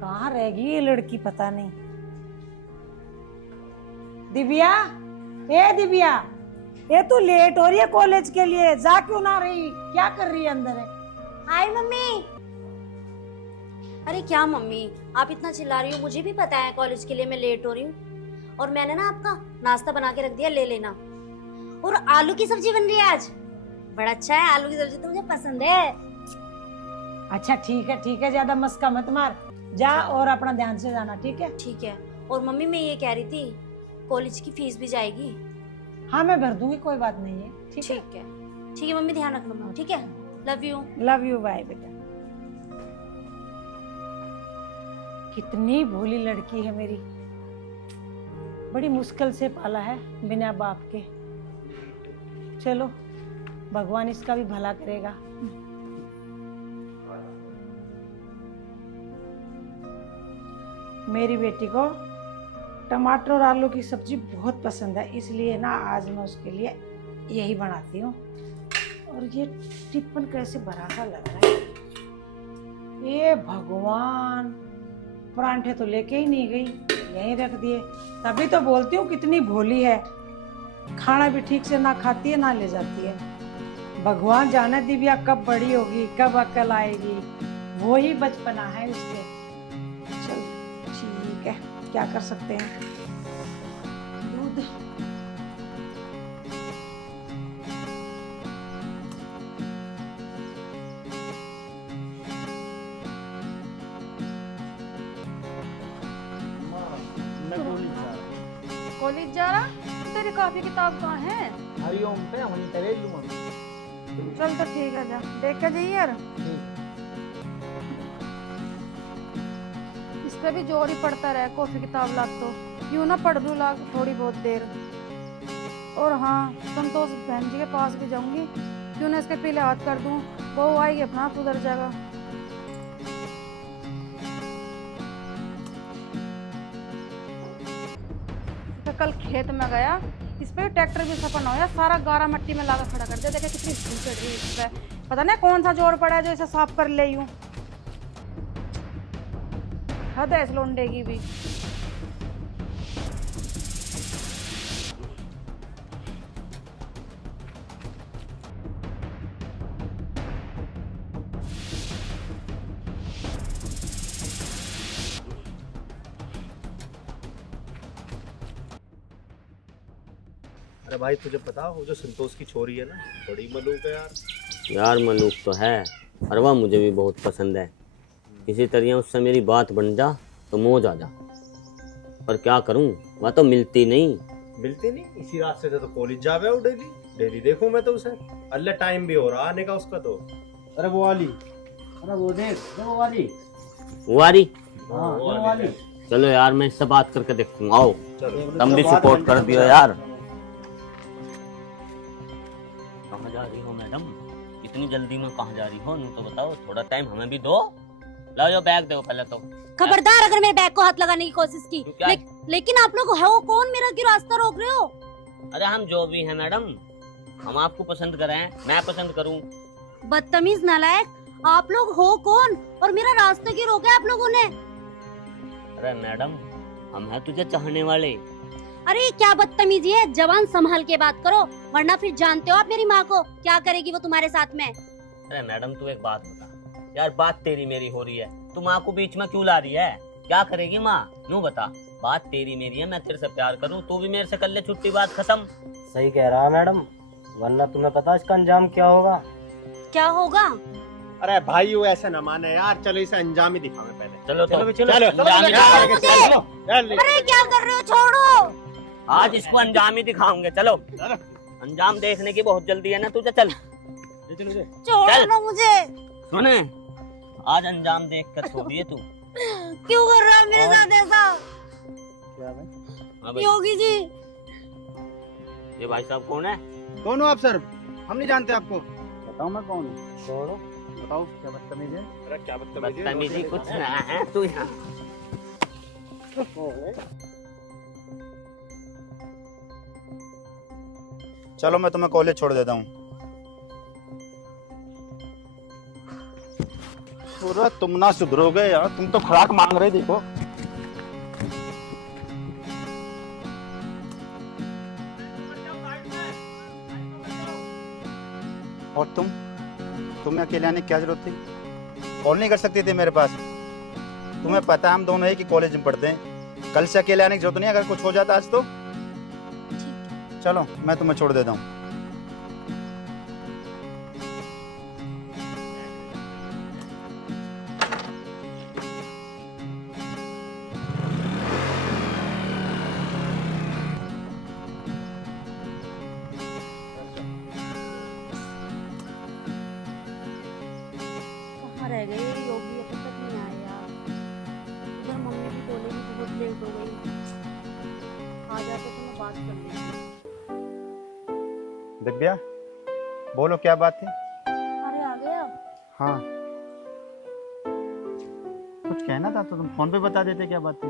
कहाँ रह गई ये लड़की पता नहीं। दिव्या, ए दिव्या, ये तू लेट हो रही है कॉलेज के लिए, जा क्यों ना रही, क्या कर रही है अंदर है? हाय मम्मी। अरे क्या मम्मी, आप इतना चिल्ला रही हो, मुझे भी पता है कॉलेज के लिए मैं लेट हो रही हूँ। और मैंने ना आपका नाश्ता बना के रख दिया, ले लेना। और आलू की सब्जी बन रही है आज, बड़ा अच्छा है। आलू की सब्जी तो मुझे पसंद है। अच्छा ठीक है, ज्यादा मस्का मत मार, जा और अपना ध्यान से जाना, ठीक है? ठीक है। और मम्मी मैं ये कह रही थी, कॉलेज की फीस भी जाएगी। हाँ मैं भर दूंगी, कोई बात नहीं है। ठीक है ठीक है मम्मी, ध्यान रखना, ठीक है? Love you. Love you, bye बेटा। कितनी भोली लड़की है मेरी, बड़ी मुश्किल से पाला है बिना बाप के। चलो भगवान इसका भी भला करेगा। मेरी बेटी को टमाटर और आलू की सब्जी बहुत पसंद है, इसलिए ना आज मैं उसके लिए यही बनाती हूँ। और ये टिफिन कैसे भरा सा लग रहा है, ये भगवान, परांठे तो लेके ही नहीं गई, यहीं रख दिए। तभी तो बोलती हूँ कितनी भोली है, खाना भी ठीक से ना खाती है ना ले जाती है। भगवान जाने दिव्या कब बड़ी होगी, कब अकल आएगी, वो ही बचपना है उसके। चल ठीक है, क्या कर सकते हैं। दूध कॉलेज जा रहा? तेरी कॉपी किताब कहाँ है? हरिओम पे हम तेरे लूँ। चल तो ठीक है, जा देख के जाइए यार। इस पे भी जोर ही पड़ता रहे, कॉपी किताब ला तो यूं ना पढ़ लूँ ला थोड़ी बहुत देर। और हाँ, संतोष बहन जी के पास भी जाऊंगी, क्यों ना इसके पीले हाथ कर दूं, वो आएगी अपना हाथ उधर जाएगा। तो कल खेत में गया, इस पे ट्रैक्टर भी सफर ना हो, सारा गारा मट्टी में लाकर खड़ा कर दिया। देखा कितनी धूल चढ़ रही है इस पे, पता नहीं कौन सा जोर पड़ा है जो इसे साफ कर ले यूं। हद है इस लोंडे की भी। अरे भाई तुझे पता हो, जो संतोष की छोरी है ना, बड़ी मलूक है यार। यार मलूक तो है, और वह मुझे भी बहुत पसंद है। किसी तरह उससे मेरी बात बन जा तो मौज आ जा, पर क्या करूं, वह तो मिलती नहीं। मिलती नहीं? इसी रास्ते से तो कॉलेज जावे हो डेली डेली, देखूं मैं तो उसे। अल्ले टाइम भी हो रहा आने का उसका तो। अरे वो वाली, अरे वो देख, वो वाली, वारी। हाँ वो वाली। चलो यार, मैं इससे बात करके देखूंगा। आओ चलो तुम भी सपोर्ट कर दियो यार। कहाँ जा रही हो मैडम, इतनी जल्दी में कहाँ जा रही हो? नहीं तो बताओ, थोड़ा टाइम हमें भी दो। लाओ यो बैग दो पहले तो। खबरदार अगर मेरे बैग को हाथ लगाने की कोशिश की। लेकिन आप लोग हो कौन, मेरा क्यों रास्ता रोक रहे हो? अरे हम जो भी हैं मैडम, हम आपको पसंद कर रहे हैं, मैं पसंद करूं। बदतमीज नालायक, आप लोग हो कौन और मेरा रास्ता क्यों रोका आप लोगों ने? अरे मैडम, हम हैं तुझे चाहने वाले। अरे क्या बदतमीजी है, जवान संभाल के बात करो, वरना फिर जानते हो आप मेरी माँ को क्या करेगी वो तुम्हारे साथ में। अरे मैडम तू एक बात बता यार, बात तेरी मेरी हो रही है, तू माँ को बीच में क्यों ला रही है? क्या करेगी माँ, यूँ बता। बात तेरी मेरी है, मैं तेरे से प्यार करूँ, तू भी मेरे से कर ले, छुट्टी, बात खत्म। सही कह रहा है मैडम, वरना तुम्हें पता इसका अंजाम क्या होगा? क्या होगा? अरे भाई वो ऐसे न माने यार, चलो इसे अंजाम ही दिखावे पहले। चलो तो अरे क्या कर रहे हो, छोड़ो। आज इसको अंजाम ही दिखाऊंगे। चलो अंजाम देखने की बहुत जल्दी है ना तुझे, चल छोड़ो ना मुझे। सुने, आज अंजाम देख कर छोड़िए तू। क्यों कर रहा है मेरे साथ ऐसा? हाँ भाई, योगी जी। ये भाई साहब कौन है? कौन हो आप सर? हम नहीं जानते आपको। बताओ मैं कौन हूँ। बताओ क्या बदतमीज है? अरे क्या बदतमीजी बदतमीजी कुछ ना है तू यहाँ। चलो मैं तुम्हें कॉलेज छोड़ देता हूँ। पूरा तुम ना सुधरोगे यार, तुम तो खुराक मांग रहे देखो। और तुम्हें अकेले आने की क्या जरूरत थी? कॉल नहीं कर सकती थी मेरे पास? तुम्हें पता है हम दोनों एक ही कॉलेज में पढ़ते हैं, कल से अकेले आने की जरूरत नहीं। अगर कुछ हो जाता आज तो चलो मैं तुम्हें छोड़ देता हूँ। कहाँ रह गए योगी, अभी तक नहीं आए यार। उधर मम्मी भी बोलेगी बहुत लेट हो गई। आ जाते तो मैं बात कर लेती। दिव्या बोलो क्या बात थी? अरे आ गए आप? हाँ कुछ कहना था तो तुम फोन पे बता देते क्या बात थी।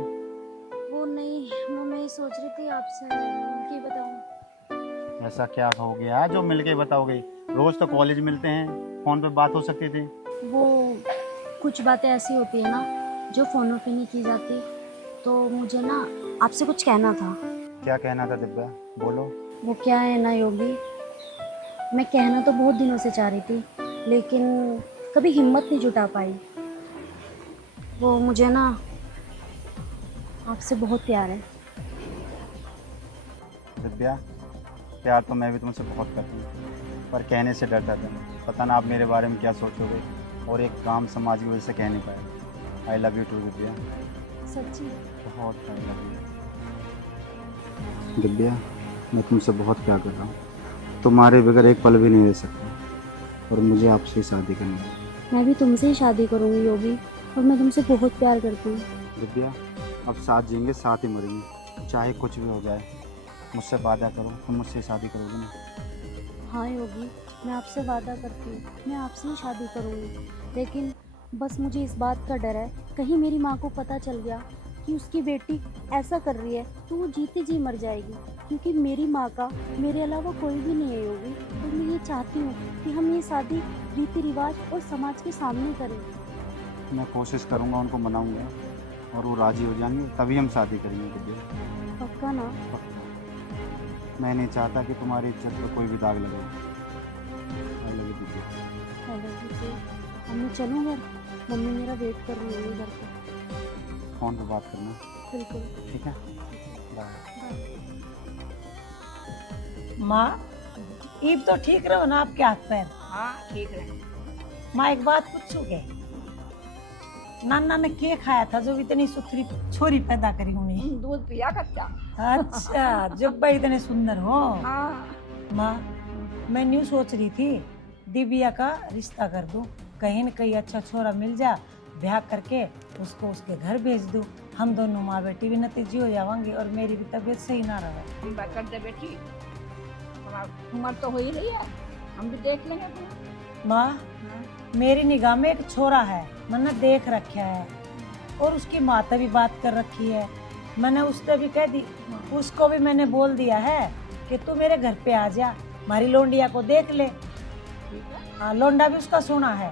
वो नहीं, मैं ही सोच रही थी आपसे मिलके बताऊं। ऐसा क्या हो गया जो मिलके बताओगे? रोज तो कॉलेज मिलते हैं, फोन पे बात हो सकती थी। वो कुछ बातें ऐसी होती है ना जो फोनों पे नहीं की जाती, तो मुझे ना आपसे कुछ कहना था। क्या कहना था दिव्या, बोलो। वो क्या है ना योगी, मैं कहना तो बहुत दिनों से चाह रही थी लेकिन कभी हिम्मत नहीं जुटा पाई। वो मुझे ना आपसे बहुत प्यार है। दिव्या प्यार तो मैं भी तुमसे बहुत करती हूँ, पर कहने से डरता था। पता ना आप मेरे बारे में क्या सोचोगे, और एक काम समाज की वजह से कह नहीं पाया। I love you too Divya, सच्ची? बहुत आई लव यू दिव्या। मैं तुमसे बहुत प्यार कर रहा हूँ, तुम्हारे बगैर एक पल भी नहीं रह सकता, और मुझे आपसे शादी करनी है। मैं भी तुमसे ही शादी करूँगी योगी, और मैं तुमसे बहुत प्यार करती हूँ। दिव्या अब साथ जिएंगे साथ ही मरेंगे, चाहे कुछ भी हो जाए। मुझसे वादा करो, तुम मुझसे शादी करोगे ना? हाँ योगी, मैं आपसे वादा करती हूँ, मैं आपसे ही शादी करूँगी। लेकिन बस मुझे इस बात का डर है, कहीं मेरी माँ को पता चल गया कि उसकी बेटी ऐसा कर रही है तो वो जीते जी मर जाएगी, क्योंकि मेरी माँ का मेरे अलावा कोई भी नहीं है योगी। और मैं ये चाहती हूँ कि हम ये शादी रीति रिवाज और समाज के सामने करें। मैं कोशिश करूँगा, उनको मनाऊँगा, और वो राजी हो जाएंगे तभी हम शादी करेंगे दिव्या। पक्का ना? पक्का। मैं नहीं चाहता कि तुम्हारी इज्जत पर कोई भी दाग लगे। I love you, Divya. Hello दीदी, अब मैं चलूँ घर? मम्मी मेरा वेट कर रही है घर पे। फोन पे बात करना, बिल्कुल। ठीक है? बाय। माँ ईब तो ठीक रहो ना आपके हाथ पैर? हाँ ठीक है। माँ एक बात पूछोगे, नाना ने क्या खाया था जो इतनी सुथरी छोरी पैदा करी उन्हें? दूध पिया कच्चा। अच्छा जब भाई इतने सुंदर हो। हाँ माँ मैं न्यू सोच रही थी दिव्या का रिश्ता कर दूं, कहीं न कहीं अच्छा छोरा मिल जा, ब्याह करके उसको उसके घर भेज दूं। हम दोनों माँ बेटी भी नतीजी हो जाएंगे और मेरी भी तबीयत सही ना रहे। हम बात कर दे बेटी, हमारी उम्र तो हो ही रही है, हम भी देख लेंगे अपना। माँ मेरी निगाह में एक छोरा है, मैंने देख रखा है, और उसकी माता भी बात कर रखी है। मैंने उससे भी कह दी, उसको भी मैंने बोल दिया है कि तू मेरे घर पे आ जा, हमारी लोंडिया को देख ले। ठीक है, हाँ लोंडा भी उसका सोना है।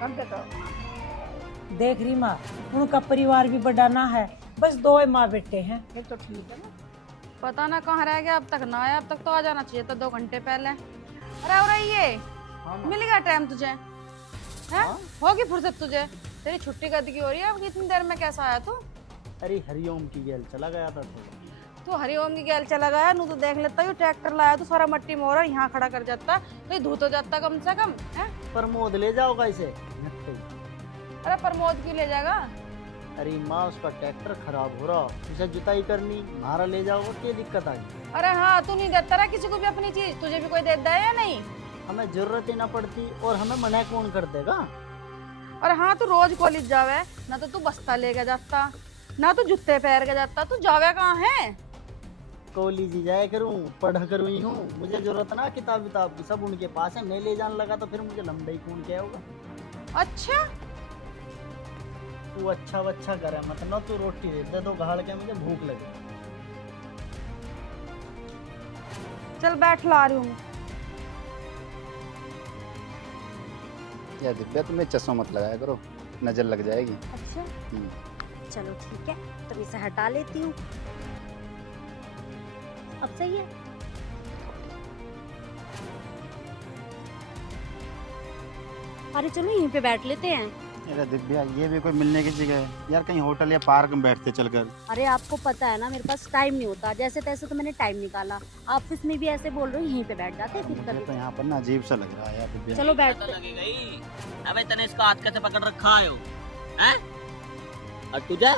कर दे तो। देख रही माँ, उनका परिवार भी बड़ा ना है, बस दो माँ बेटे हैं। फिर तो ठीक है ना। पता ना कहाँ रह गया, अब तक ना आया। अब तक तो आ जाना चाहिए था 2 घंटे पहले। अरे हो रही है, मिल गया टाइम तुझे? हैं? होगी फुर्सत तुझे? तेरी छुट्टी कद की हो रही है? अब इतनी देर में कैसा आया तू? अरे हरिओम की गेल चला गया था थोड़ा। तू हरिओम की गैल चला गया? नू तो देख लेता, यू ट्रैक्टर लाया तो सारा मट्टी मोरा यहाँ खड़ा कर जाता, तो धूत हो जाता कम से कम। हैं? प्रमोद ले जाओगा इसे। अरे प्रमोद क्यों ले जाएगा? अरे माँ उसका ट्रैक्टर खराब हो रहा, उसे जुताई करनी, मारा ले जाओगे क्या दिक्कत आ गई? अरे हाँ, तू नहीं देता रहा किसी को भी अपनी चीज, तुझे भी कोई देता है या नहीं? हमें जरूरत ही ना पड़ती, और हमें मना कौन कर देगा? अरे हाँ, तू रोज कॉलेज जावे ना, तो तू बस्ता लेके जाता ना, तू जूते पहन के जाता, तू जावे कहाँ है? कॉलेज ही जाया करूँ, पढ़ा करूँ ही हूँ। मुझे जरूरत ना किताब विताब की, सब उनके पास है। मैं ले जाने लगा तो फिर मुझे लंबाई कौन क्या होगा? अच्छा तू अच्छा बच्चा करे, मतलब तू रोटी दे दो गाड़ के, मुझे भूख लगे। चल बैठ, ला रही हूँ। या दिव्या तुम्हें चश्मा मत लगाया करो, नजर लग जाएगी। अच्छा हम्म। चलो ठीक है, तो इसे हटा लेती हूँ। अब सही है। अरे चलो यहीं पे बैठ लेते हैं। अरे दिव्या, ये भी कोई मिलने की जगह है यार? कहीं होटल या पार्क में बैठते चलकर। अरे आपको पता है ना मेरे पास टाइम नहीं होता, जैसे तैसे तो मैंने टाइम निकाला। ऑफिस में भी ऐसे बोल रहे हो, यहीं पे बैठ जाते हैं फिर मुझे कभी। तो यहाँ पर ना अजीब सा लग रहा है यार दिव्या। चलो पता बैठते। लगेगा ही। अबे तने इसका हाथ कैसे पकड़ रखा है हो? हैं? और तुझे?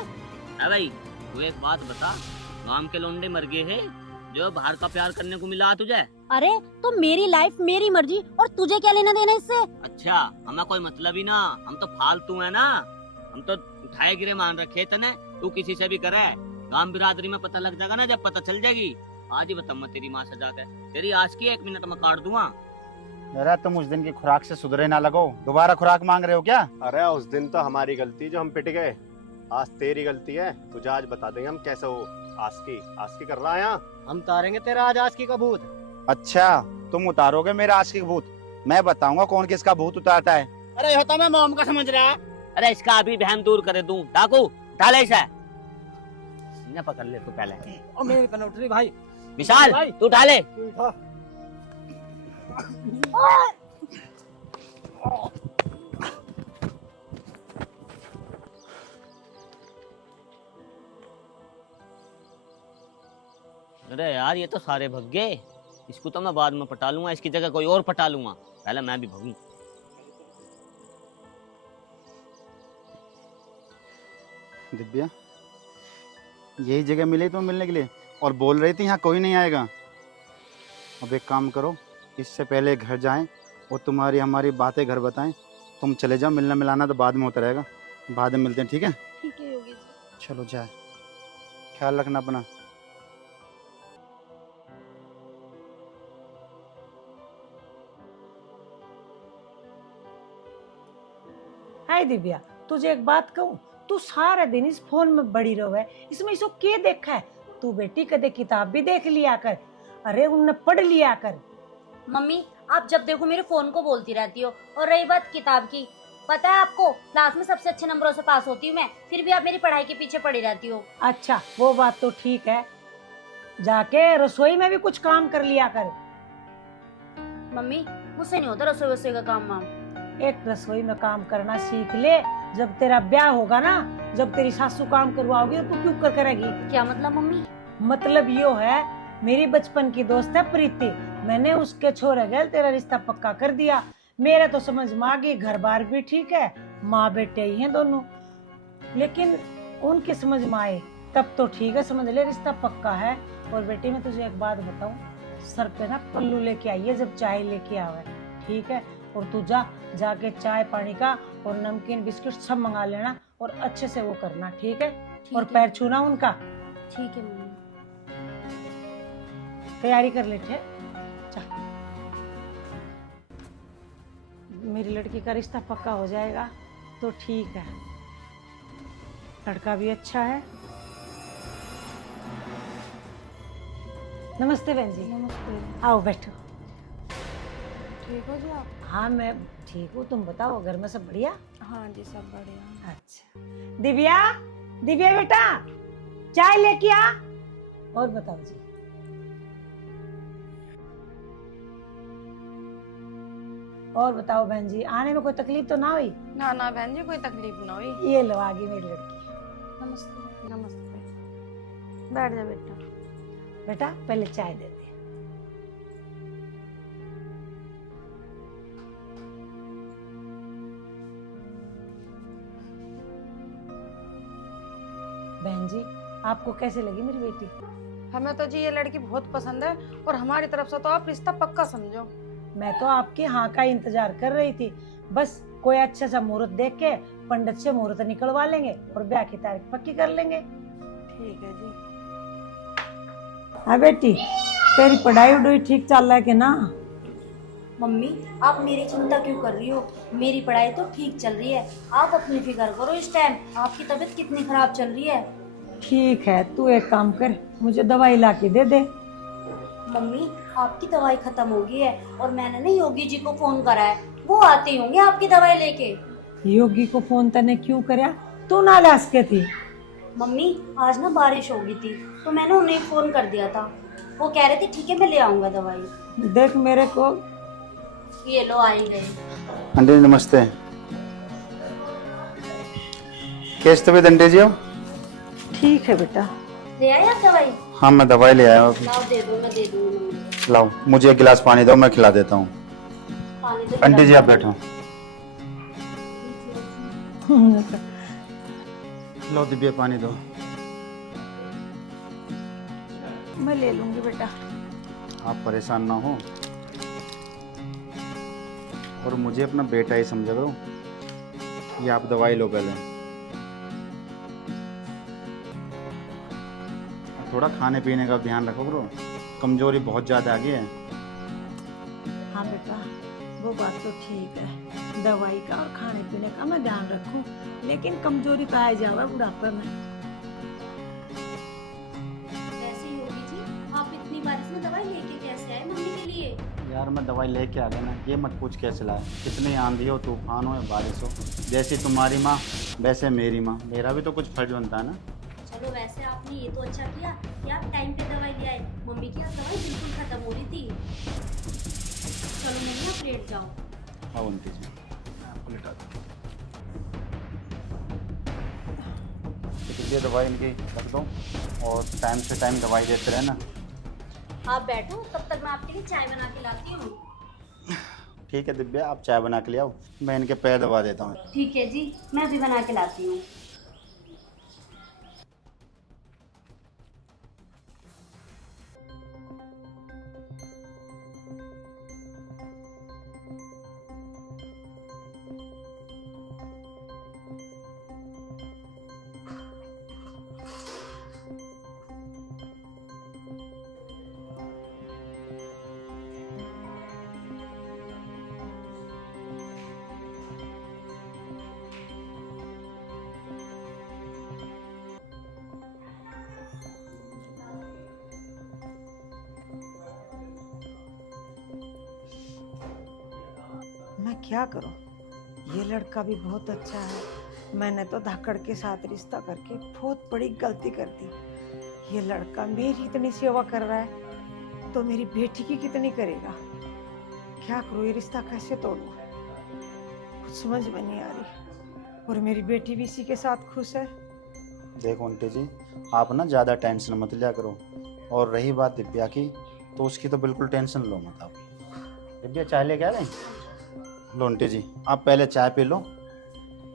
अबे तू एक बात बता, गांव के लोंडे मर गए हैं जो बाहर का प्यार करने को मिला तुझे? अरे तो मेरी लाइफ मेरी मर्जी, और तुझे क्या लेना देना इससे? अच्छा, हमें कोई मतलब ही ना, हम तो फालतू है ना, हम तो उठाए गिरे मान रखे तने। तू किसी से भी करे, गांव बिरादरी में पता लग जाएगा ना, जब पता चल जाएगी। आज ही बता मैं तेरी माँ से जाकर, तेरी आज की 1 मिनट में काट दूंगा। अरे तुम उस दिन की खुराक से सुधरे ना लगो, दोबारा खुराक मांग रहे हो क्या? अरे उस दिन तो हमारी गलती जो हम पिट गए, आज तेरी गलती है। तुझे आज बता देंगे हम कैसे हो। आस्की कर रहा है यहाँ। हम तारेंगे तेरा आज आस्की का भूत। अच्छा, तुम उतारोगे मेरा आशिक भूत? मैं बताऊंगा कौन किसका भूत उतारता है। अरे ये तो मैं मोम का समझ रहा है। अरे इसका अभी बहम दूर करे दूं। डाकू डाले इसे, इन्हें पकड़ ले तू पहले। ओ मेरी कनौटरी भाई। विशाल भाई। तू डाले। अरे यार ये तो सारे भग गए। इसको तो मैं बाद में पटा लूंगा, इसकी जगह कोई और पटा लूंगा, पहले मैं भी भगूं। दिव्या, यही जगह मिली तुम मिलने के लिए और बोल रही थी यहाँ कोई नहीं आएगा। अब एक काम करो, इससे पहले घर जाएं और तुम्हारी हमारी बातें घर बताएं। तुम चले जाओ, मिलना मिलाना तो बाद में होता रहेगा, बाद में मिलते हैं, ठीक है? ठीक है योगी जी। चलो जाए, ख्याल रखना अपना। हाय दिव्या, तुझे एक बात कहूँ, तू सारा दिन इस फोन में बड़ी रहे, इसमें इसको क्या देखा है? तू बेटी कदे किताब भी देख लिया कर, अरे उनने पढ़ लिया कर। मम्मी आप जब देखो मेरे फोन को बोलती रहती हो। और रही बात किताब की, पता है आपको क्लास में सबसे अच्छे नंबरों से पास होती हूँ मैं, फिर भी आप मेरी पढ़ाई के पीछे पड़ी रहती हो। अच्छा वो बात तो ठीक है, जाके रसोई में भी कुछ काम कर लिया कर। मम्मी मुझसे नहीं होता रसोई वसोई का काम वाम। एक रसोई में काम करना सीख ले, जब तेरा ब्याह होगा ना, जब तेरी सासू काम करवाओगी तो तू क्यों कर करेगी? क्या मतलब मम्मी? मतलब यो है, मेरी बचपन की दोस्त है प्रीति, मैंने उसके छोरे गए तेरा रिश्ता पक्का कर दिया। मेरे तो समझ में आ गई, घर बार भी ठीक है, माँ बेटे ही हैं दोनों, लेकिन उनकी समझ में आए तब तो ठीक है, समझ ले रिश्ता पक्का है। और बेटी मैं तुझे एक बात बताऊं, सर पे ना पल्लू लेके आइए जब चाय लेके आवे, ठीक है? और तू जाके चाय पानी का और नमकीन बिस्किट सब मंगा लेना और अच्छे से वो करना, ठीक है? और पैर छूना उनका। ठीक है मम्मी। तैयारी कर ले, ठीक? मेरी लड़की का रिश्ता पक्का हो जाएगा तो ठीक है, लड़का भी अच्छा है। नमस्ते बहन जी। नमस्ते। आओ बैठो। ठीक हो जी आप? हाँ मैं ठीक हूँ, तुम बताओ घर में सब बढ़िया? हाँ जी सब बढ़िया। अच्छा दिव्या, दिव्या बेटा चाय लेके आ। और बताओ जी। और बताओ बहन जी, आने में कोई तकलीफ तो ना हुई? ना ना बहन जी कोई तकलीफ ना हुई। ये लो आ गई मेरी लड़की। नमस्ते। नमस्ते, बैठ जा बेटा। बेटा पहले चाय दे दे। बहन जी आपको कैसे लगी मेरी बेटी? हमें तो जी ये लड़की बहुत पसंद है और हमारी तरफ से तो आप रिश्ता पक्का समझो। मैं तो आपके हाँ का इंतजार कर रही थी, बस कोई अच्छा सा मुहूर्त देख के पंडित से मुहूर्त निकलवा लेंगे और ब्याह की तारीख पक्की कर लेंगे। ठीक है जी। हाँ बेटी, तेरी पढ़ाई उड़ाई ठीक चल रहा है कि ना? मम्मी आप मेरी चिंता क्यों कर रही हो? मेरी पढ़ाई तो ठीक चल रही है, आप अपनी फिक्र करो। इस टाइम आपकी तबीयत कितनी खराब चल रही है। ठीक है, तू एक काम कर, मुझे दवाई ला के दे दे। मम्मी आपकी दवाई खत्म हो गई है और मैंने ना योगी जी को फोन करा है, वो आते होंगे आपकी दवाई लेके। योगी को फोन तने क्यों करया? तू ना लास के थी। मम्मी आज ना बारिश हो गई थी तो मैंने उन्हें फोन कर दिया था। वो कह रहे थे ठीक है मैं ले आऊंगा दवाई। देख मेरे को ये लो आ ही गए। आंटी जी नमस्ते। कैसे तबीयत आंटी जी? ठीक है बेटा। ले आए आप दवाई? हाँ मैं दवाई ले आया हूँ। लाओ दे दो, मैं दे दूंगी मम्मी को। लाओ मुझे एक गिलास पानी दो, मैं खिला देता हूँ। पानी तो आंटी जी आप बैठो। लो दिव्या पानी दो। मैं ले लूंगी बेटा। आप परेशान ना हो और मुझे अपना बेटा ही समझा करो। ये आप दवाई लो पहले। थोड़ा खाने पीने का ध्यान रखो करो, कमजोरी बहुत ज़्यादा आ गई है। हाँ बेटा वो बात तो ठीक है, दवाई का और खाने पीने का मैं ध्यान रखूं, लेकिन कमजोरी तो आ जावा बुढ़ापे में। वैसे ही होगी जी, आप इतनी बारिश में दवाई लेके कैसे आए मम्मी के लिए? यार मैं दवाई लेके आ गया ना, ये मत पूछ कैसे लाए। कितनी आंधी हो, तूफान हो या बारिश हो, जैसी तुम्हारी माँ वैसे मेरी माँ, मेरा भी तो कुछ फर्ज बनता है ना। चलो वैसे आपने ये तो अच्छा किया कि आप टाइम पे दवाई ले आए। मम्मी की अब दवाई बिल्कुल खत्म हो रही थी। चलो मम्मी आप लेट जाओ। हाँ आंटी जी आपको लिटा दो। ये दवाई इनकी रख दो और टाइम से टाइम दवाई देते रहना। आप बैठो, तब तक मैं आपके लिए चाय बना के लाती हूँ। ठीक है दिव्या, आप चाय बना के ले आओ, मैं इनके पैर दबा देता हूँ। ठीक है जी, मैं भी बना के लाती हूँ। मैं क्या करूं? ये लड़का भी बहुत अच्छा है। मैंने तो धाकड़ के साथ रिश्ता करके बहुत बड़ी गलती कर दी। ये लड़का मेरी इतनी सेवा कर रहा है तो मेरी बेटी की कितनी करेगा? क्या करूं? ये रिश्ता कैसे तोड़ूं? कुछ समझ में नहीं आ रही। और मेरी बेटी भी इसी के साथ खुश है। देखो आंटी जी, आप ना ज़्यादा टेंशन मत लिया करो। और रही बात दिव्या की, तो उसकी तो बिल्कुल टेंशन लो मत आप। दिव्या चाय लेके आ गए? लो आंटी जी आप पहले चाय पी लो,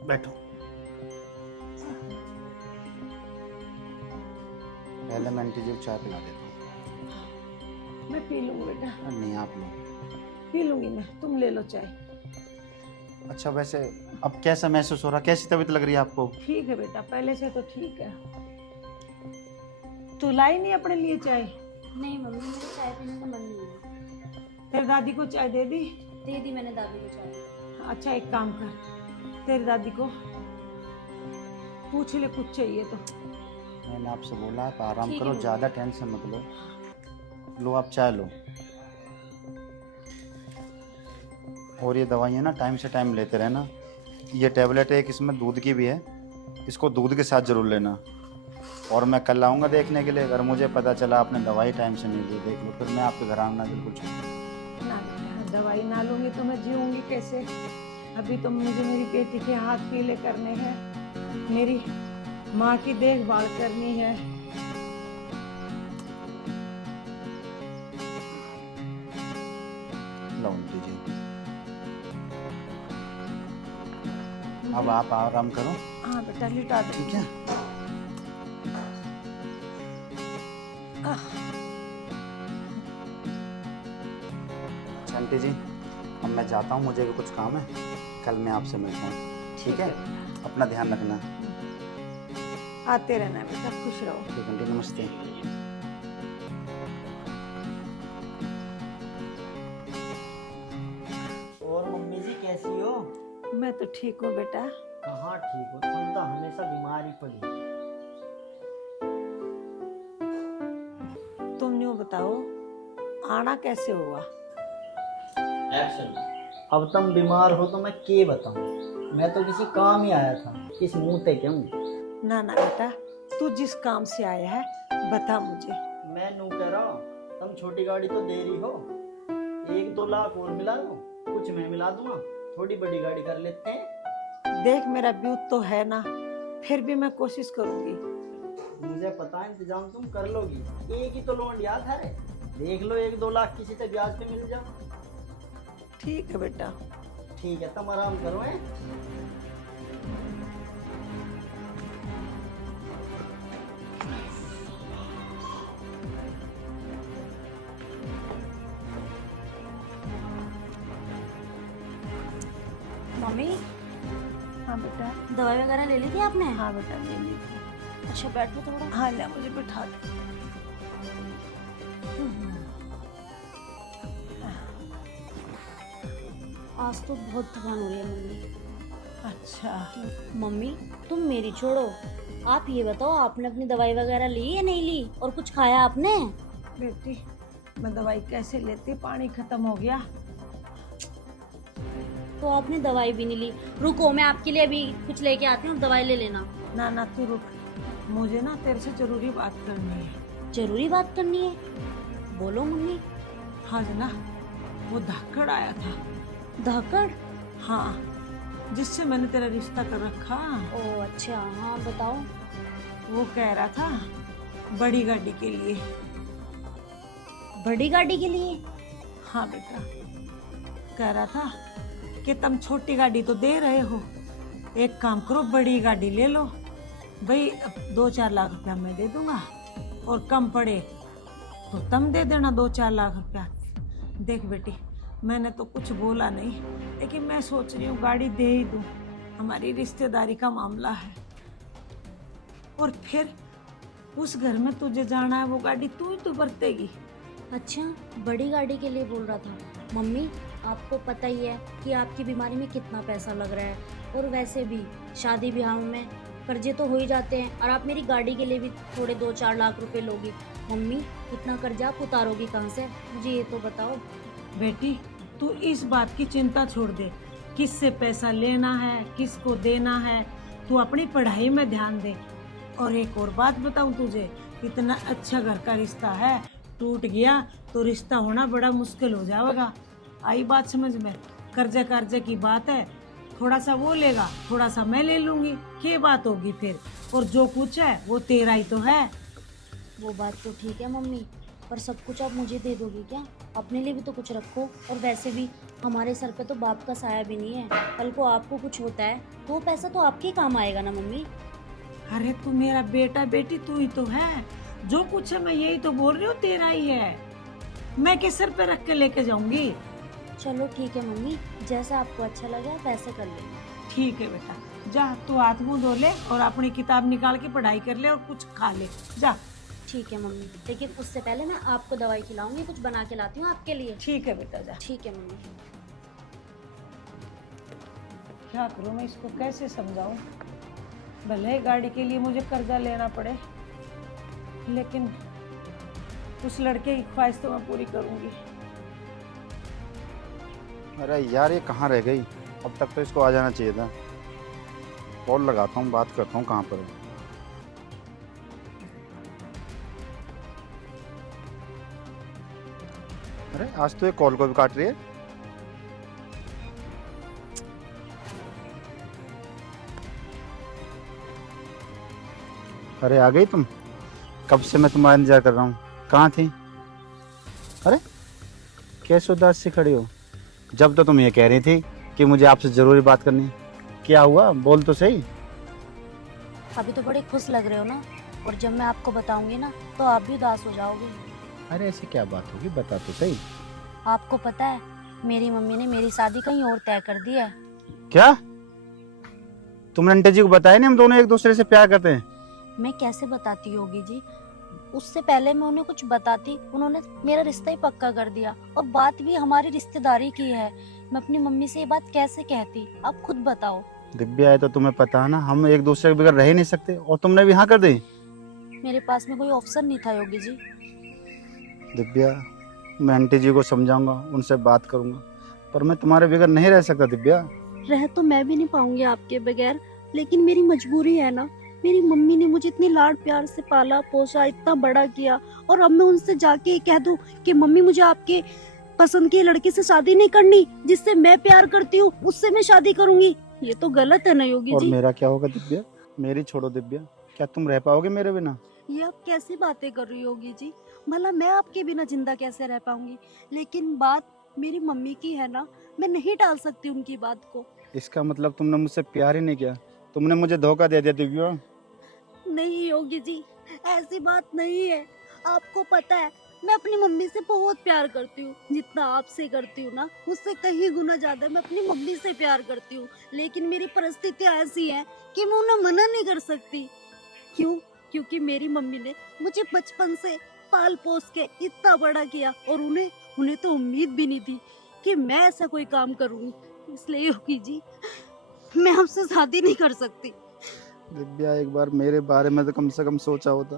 बैठो। पहले मैं आंटी जी को चाय पिला देता हूँ। मैं पी लूंगी बेटा। नहीं आप लो। पी लूंगी मैं, तुम ले लो चाय। अच्छा वैसे अब कैसा महसूस हो रहा, कैसी तबीयत लग रही है आपको? ठीक है बेटा, पहले से तो ठीक है। तू लाई नहीं अपने लिए चाय? नहीं मम्मी, मेरे चाय पीने का मन नहीं है। तेरी दादी को चाय दे दी? दे दी मैंने दादी को चाय। अच्छा एक काम कर, तेरी दादी को पूछ ले कुछ चाहिए तो। मैंने आपसे बोला आप आराम ठीक है करो, मम्मी। ज़्यादा टेंशन मत लो। लो आप चाय लो। और ये दवाइयाँ ना टाइम से टाइम लेते रहना। ये टैबलेट एक इसमें दूध की भी है, इसको दूध के साथ ज़रूर लेना। और मैं कल आऊँगा देखने के लिए, अगर मुझे पता चला आपने दवाई टाइम से नहीं ली, देख लो फिर मैं आपके घर आना बिल्कुल छोड़। ना बेटा, दवाई ना लूंगी तो मैं जीऊंगी कैसे? अभी तो मुझे मेरी बेटी के हाथ पीले करने हैं, मेरी माँ की देखभाल करनी है। लो आंटी जी अब आप आराम करो। हाँ बेटा लिटा दे। ठीक है। अच्छा आंटी जी अब मैं जाता हूँ, मुझे भी कुछ काम है, कल मैं आपसे मिलता हूँ। ठीक है, अपना ध्यान रखना। आते रहना बेटा, खुश रहो। ठीक है आंटी, नमस्ते। और मम्मी जी कैसी हो? मैं तो ठीक हूँ बेटा। कहाँ ठीक हो, तुम तो हमेशा बीमार ही पड़ी। तुम न्यू बताओ, आना कैसे हुआ? एक्शन। अब तुम बीमार हो तो मैं क्या बताऊं? मैं तो किसी काम ही आया था, किस मुंह पे क्यों? ना ना बेटा, तू जिस काम से आया है बता मुझे। मैं नू कह रहा हूँ, तुम छोटी गाड़ी तो दे रही हो, 1-2 लाख और मिला दो, कुछ मैं मिला दूंगा, थोड़ी बड़ी गाड़ी कर लेते हैं। देख मेरा ब्यूट तो है ना, फिर भी मैं कोशिश करूंगी। मुझे पता है इंतजाम तुम कर लोगी, एक ही तो लोन याद है, देख लो 1-2 लाख किसी से ब्याज पे मिल जाओ। ठीक है बेटा। ठीक है, तुम आराम करो हैं। मम्मी, हाँ बेटा। दवाई वगैरह ले ली थी आपने? हाँ बेटा ले ली थी। अच्छा बैठो थोड़ा। हाँ ले मुझे बैठा दे। आज तो बहुत थकान हो रही है मम्मी। अच्छा मम्मी तुम मेरी छोड़ो, आप ये बताओ आपने अपनी दवाई वगैरह ली या नहीं ली, और कुछ खाया आपने? बेटी, मैं दवाई कैसे लेती, पानी खत्म हो गया। तो आपने दवाई भी नहीं ली। रुको मैं आपके लिए अभी कुछ लेके आती हूँ, दवाई ले लेना। ना ना तू रुक, मुझे ना तेरे से जरूरी बात करनी है। जरूरी बात करनी है? बोलो मम्मी। हाँ ना, वो धाकड़ आया था। धाकड़? हाँ, जिससे मैंने तेरा रिश्ता कर रखा। ओ अच्छा, हाँ बताओ। वो कह रहा था बड़ी गाड़ी के लिए। बड़ी गाड़ी के लिए? हाँ बेटा, कह रहा था कि तुम छोटी गाड़ी तो दे रहे हो, एक काम करो बड़ी गाड़ी ले लो भाई, 2-4 लाख रुपया मैं दे दूंगा, और कम पड़े तो तुम दे देना 2-4 लाख रुपया। देख बेटी, मैंने तो कुछ बोला नहीं, लेकिन मैं सोच रही हूँ गाड़ी दे ही दूँ, हमारी रिश्तेदारी का मामला है। और फिर उस घर में तुझे जाना है, वो गाड़ी तू ही तो बरतेगी। अच्छा, बड़ी गाड़ी के लिए बोल रहा था। मम्मी आपको पता ही है कि आपकी बीमारी में कितना पैसा लग रहा है, और वैसे भी शादी ब्याह में कर्जे तो हो ही जाते हैं, और आप मेरी गाड़ी के लिए भी थोड़े 2-4 लाख रुपए लोगी। मम्मी इतना कर्जा आप उतारोगी कहाँ से, मुझे ये तो बताओ। बेटी तू इस बात की चिंता छोड़ दे, किससे पैसा लेना है, किसको देना है, तू अपनी पढ़ाई में ध्यान दे। और एक और बात बताऊं तुझे, इतना अच्छा घर का रिश्ता है, टूट गया तो रिश्ता होना बड़ा मुश्किल हो जाएगा। आई बात समझ में? कर्जे की बात है, थोड़ा सा वो लेगा, थोड़ा सा मैं ले लूंगी, क्या बात होगी फिर? और जो कुछ है वो तेरा ही तो है। वो बात तो ठीक है मम्मी, पर सब कुछ आप मुझे दे दोगी क्या? अपने लिए भी तो कुछ रखो, और वैसे भी हमारे सर पे तो बाप का साया भी नहीं है, कल को आपको कुछ होता है तो वो पैसा तो आपके ही काम आएगा ना मम्मी। अरे तू मेरा बेटा बेटी तू ही तो है, जो कुछ है मैं यही तो बोल रही हूँ तेरा ही है, मैं किस सर पे रख के लेके जाऊंगी? चलो ठीक है मम्मी, जैसा आपको अच्छा लगे वैसे कर ले। ठीक है बेटा, जा तू हाथ मुंह धो ले और अपनी किताब निकाल के पढ़ाई कर ले और कुछ खा ले, जा। ठीक है मम्मी, लेकिन उससे पहले मैं आपको दवाई खिलाऊंगी, कुछ बना के लाती हूँ आपके लिए। ठीक है बेटा, जा। ठीक है मम्मी। क्या करूँ मैं, इसको कैसे समझाऊं? भले गाड़ी के लिए मुझे कर्जा लेना पड़े, लेकिन उस लड़के की ख्वाहिश तो मैं पूरी करूंगी। अरे यार ये कहाँ रह गई, अब तक तो इसको आ जाना चाहिए था। कॉल लगाता हूँ, बात करता हूँ कहाँ पर है। अरे आज तो ये कॉल को भी काट रही है। अरे आ गई तुम, कब से मैं तुम्हारा इंतजार कर रहा हूँ, कहाँ थी? अरे कैसे उदास से खड़ी हो, जब तो तुम ये कह रही थी कि मुझे आपसे जरूरी बात करनी है। क्या हुआ, बोल तो सही। अभी तो बड़े खुश लग रहे हो ना, और जब मैं आपको बताऊंगी ना तो आप भी उदास हो जाओगे। अरे ऐसी क्या बात होगी, बता तो सही। आपको पता है मेरी मम्मी ने मेरी शादी कहीं और तय कर दी है। क्या तुमने आंटी जी को बताया नहीं हम दोनों एक दूसरे से प्यार करते हैं? मैं कैसे बताती होगी जी, उससे पहले मैं उन्हें कुछ बताती, उन्होंने मेरा रिश्ता ही पक्का कर दिया, और बात भी हमारी रिश्तेदारी की है। मैं अपनी मम्मी से ये बात कैसे कहती, आप खुद बताओ। दिव्या है तो तुम्हें पता है ना, हम एक दूसरे के बगैर रह ही नहीं सकते, और तुमने भी हाँ कर दी। मेरे पास में कोई ऑप्शन नहीं था योगी जी। दिव्या मैं आंटी जी को समझाऊंगा, उनसे बात करूंगा, पर मैं तुम्हारे बगैर नहीं रह सकता दिव्या। रह तो मैं भी नहीं पाऊंगी आपके बगैर, लेकिन मेरी मजबूरी है ना। मेरी मम्मी ने मुझे इतनी लाड प्यार से पाला पोसा, इतना बड़ा किया, और अब मैं उनसे जाके कह दूं कि मम्मी मुझे आपके पसंद के लड़के से शादी नहीं करनी, जिससे मैं प्यार करती हूँ उससे मैं शादी करूंगी, ये तो गलत है ना योगी और जी। मेरा क्या होगा दिव्या? मेरी छोड़ो दिव्या, क्या तुम रह पाओगे मेरे बिना? ये आप कैसी बातें कर रही होगी जी? भला मैं आपके बिना जिंदा कैसे रह पाऊंगी? लेकिन बात मेरी मम्मी की है ना, मैं नहीं टाल सकती उनकी बात को। इसका मतलब तुमने मुझसे प्यार ही नहीं किया, तुमने मुझे धोखा दे दिया दिव्या। नहीं योगी जी, ऐसी बात नहीं है। आपको पता है मैं अपनी मम्मी से बहुत प्यार करती हूँ, जितना आपसे करती हूँ ना उससे कहीं गुना ज्यादा मैं अपनी मम्मी से प्यार करती हूँ। लेकिन मेरी परिस्थितियाँ ऐसी हैं कि मैं उन्हें मना नहीं कर सकती। क्यों? क्योंकि मेरी मम्मी ने मुझे बचपन से पाल पोस के इतना बड़ा किया, और उन्हें तो उम्मीद भी नहीं थी कि मैं ऐसा कोई काम करूँगी। इसलिए योगी जी मैं आपसे शादी नहीं कर सकती। दिव्या, एक बार मेरे बारे में तो कम से कम सोचा होता,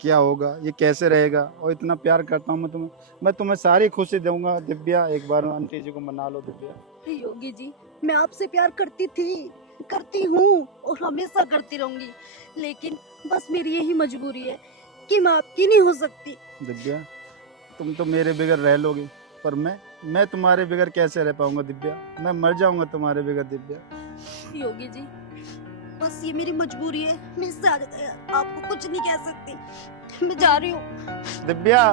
क्या होगा, ये कैसे रहेगा। और इतना प्यार करता हूँ मैं तुम्हें सारी खुशी दूंगा दिव्या। एक बार आंटी जी को मना लो दिव्या। योगी जी मैं आपसे प्यार करती थी, करती हूँ और हमेशा करती रहूंगी, लेकिन बस मेरी यही मजबूरी है कि मैं आपकी नहीं हो सकती। दिव्या, तुम तो मेरे बगैर रह लोगी, पर मैं तुम्हारे बगैर कैसे रह पाऊंगा दिव्या? मैं मर जाऊंगा तुम्हारे बगैर दिव्या। योगी जी बस ये मेरी मजबूरी है, मैं इससे आपको कुछ नहीं कह सकती। मैं जा रही हूँ। दिव्या,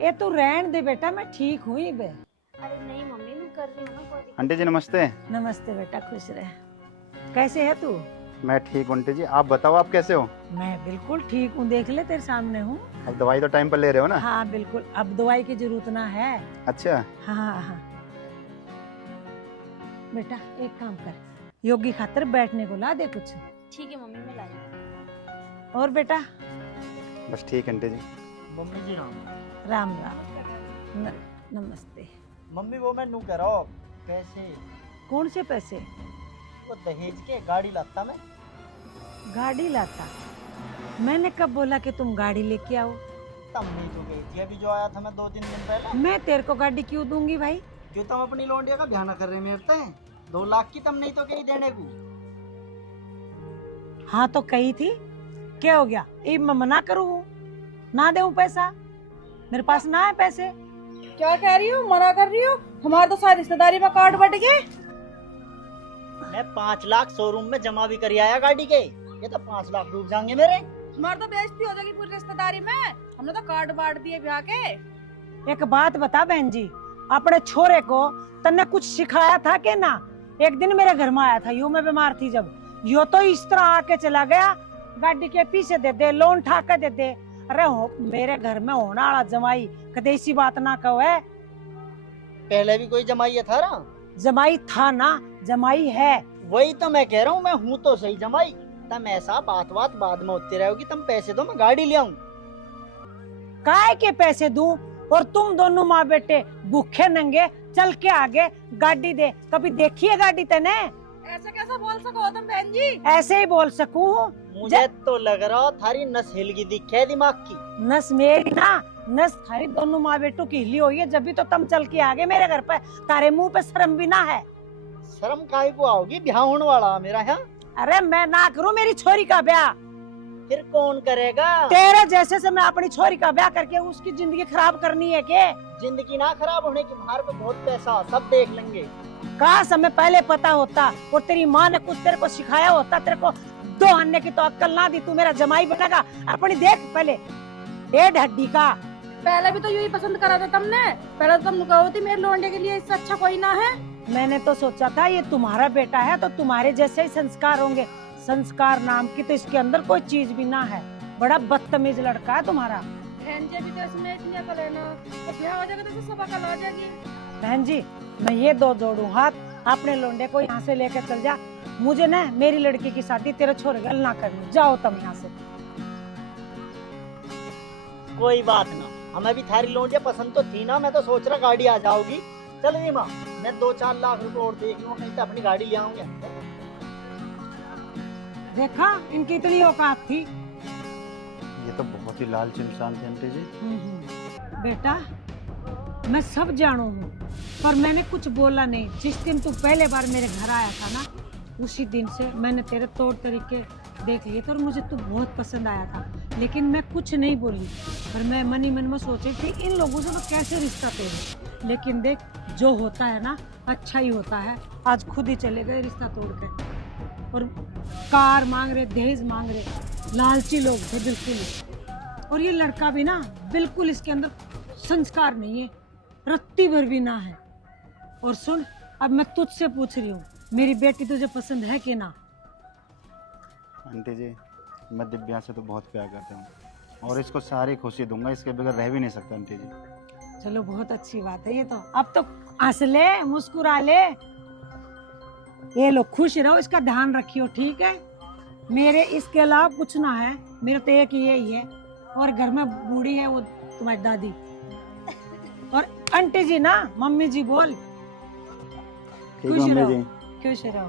ये तू रहन दे बेटा, मैं ठीक हूँ ही बे। अरे नहीं मम्मी मैं कर रही हूँ ना कोई। आंटी जी नमस्ते। नमस्ते बेटा, खुश रह। कैसे है तू? मैं ठीक हूँ आंटी जी, आप बताओ आप कैसे हो? मैं बिल्कुल ठीक हूँ, देख ले तेरे सामने हूँ। अब दवाई तो टाइम पर ले रहे हो ना? हाँ बिल्कुल, अब दवाई की जरूरत ना है। अच्छा। हाँ। बेटा एक काम कर, योगी खातर बैठने को ला दे कुछ। ठीक है मम्मी मैं लाई। और बेटा? बस ठीक आंटी जी। मम्मी जी राम। राम राम। नमस्ते। मम्मी वो मैं नू कह रहा हूँ पैसे, कौन से पैसे? वो दहेज के गाड़ी लाता मैं। गाड़ी लाता? मैंने कब बोला कि तुम गाड़ी लेके आओ? तब नहीं तो गई थी, अभी जो आया था मैं 2-3 दिन पहले। मैं तेरे को गाड़ी क्यों दूंगी भाई? जो तुम अपनी लौंडिया का बयाना कर रहे मेरे ते 2 लाख की तब नहीं तो कहीं देने को। हाँ तो कही थी, क्या हो गया? ये मैं मना करूँ ना दूं पैसा? मेरे पास ना है पैसे। क्या कह रही हो? मना कर रही हो? हमारे तो सारी रिश्तेदारी में कार्ड बट गए। मैं 5 लाख शोरूम में जमा भी कर आया गाड़ी के, ये तो 5 लाख डूब जाएंगे मेरे। हमारी तो बेइज्जती हो जाएगी पूरी रिश्तेदारी में। हमने तो कार्ड बांट दिए ब्याह के। एक बात बता बहन जी, अपने छोरे को तन्ने कुछ सिखाया था कि ना? एक दिन मेरे घर में आया था, यूं मैं बीमार थी जब, यो तो इस तरह आके चला गया, गाड़ी के पीछे दे दे, लोन ठाके दे दे। अरे हो मेरे घर में होने वाला जमाई कदे ऐसी बात ना कहो है। पहले भी कोई जमाई था ना? जमाई था ना, जमाई है। वही तो मैं कह रहा हूँ, मैं हूँ तो सही जमाई। तुम ऐसा बात बाद में होती रहोगी, तुम पैसे दो मैं गाड़ी ले आऊं। काय के पैसे दूं? और तुम दोनों माँ बेटे भूखे नंगे चल के आगे गाड़ी दे। कभी देखी है गाड़ी तेने? ऐसा कैसा बोल सको तुम बहन जी? ऐसे ही बोल सकूं? मुझे तो लग रहा थारी नस हिल गई दिखे दिमाग की। नस मेरी ना, नस थारी दोनों माँ बेटों की हिली हुई है, जब भी तो तुम चल के आगे मेरे घर पे। तारे मुंह पे शर्म भी ना है? शर्म काहे को आओगी, ब्याह होने वाला मेरा है। अरे मैं ना करूं मेरी छोरी का ब्याह? फिर कौन करेगा? तेरे जैसे से मैं अपनी छोरी का ब्याह करके उसकी जिंदगी खराब करनी है के? जिंदगी ना खराब होने की, बाहर पे बहुत पैसा, सब देख लेंगे। काश हमें पहले पता होता और तेरी माँ ने कुछ तेरे को सिखाया होता। तेरे को 2 आने की तो अक्ल ना दी, तू मेरा जमाई बनेगा। अपनी देख पहले, 1.5 हड्डी का। पहले भी तो यही पसंद करा था तुमने। पहले तो तुम कहो थी मेरे लौंडे के लिए इससे अच्छा कोई ना है। मैंने तो सोचा था ये तुम्हारा बेटा है तो तुम्हारे जैसे ही संस्कार होंगे। संस्कार नाम की तो इसके अंदर कोई चीज भी ना है। बड़ा बदतमीज लड़का है तुम्हारा। बहन जी भी तो इसमें इतनी अकल है ना, तो ब्याह हो जाएगा तो सब अकल आ जाएगी। बहन जी मैं ये 2 जोड़ू हाथ, अपने लोंडे को यहाँ से लेकर चल जा। मुझे ना मेरी लड़की की शादी तेरे छोरे गल ना करनी। जाओ तुम यहाँ से। कोई बात ना, हमें भी थारी लौंडिया पसंद तो थी ना। मैं तो सोच रहा गाड़ी आ जाओगी। चल री माँ, मैं 2-4 लाख रुपए और देख लूँ, नहीं तो अपनी गाड़ी ले आऊंगा। देखा इनकी इतनी औकात थी। ये तो बहुत ही लालची इंसान थे आंटी जी। बेटा मैं सब जानू हूँ, पर मैंने कुछ बोला नहीं। जिस दिन तू पहले बार मेरे घर आया था ना, उसी दिन से मैंने तेरे तौर तरीके देख लिए थे और मुझे तू बहुत पसंद आया था, लेकिन मैं कुछ नहीं बोली। पर मैं मन ही मन में सोच रही थी इन लोगों से मैं कैसे रिश्ता तोड़ूं, लेकिन देख जो होता है ना अच्छा ही होता है। आज खुद ही चले गए रिश्ता तोड़ के, और कार मांग रहे, दहेज मांग रहे, लालची लोग थे बिल्कुल ही। और ये लड़का भी ना बिल्कुल इसके अंदर संस्कार नहीं है, रत्ती भर भी ना है। और सुन, अब मैं तुझसे पूछ रही हूँ, मेरी बेटी तुझे पसंद है कि ना? आंटी जी, मैं दिव्या से तो बहुत प्यार करता हूँ और इसको सारी खुशी दूंगा, इसके बगैर रह भी नहीं सकता आंटी जी। चलो बहुत अच्छी बात है ये तो। अब तो हंस ले, मुस्कुरा ले। ये लो खुश रहो, इसका ध्यान रखियो, ठीक है? मेरे इसके अलावा कुछ ना है, मेरा तो एक यही है। और घर में बूढ़ी है वो तुम्हारी दादी, और आंटी जी ना, मम्मी जी बोल। ठीक है मम्मी जी। खुश रहो।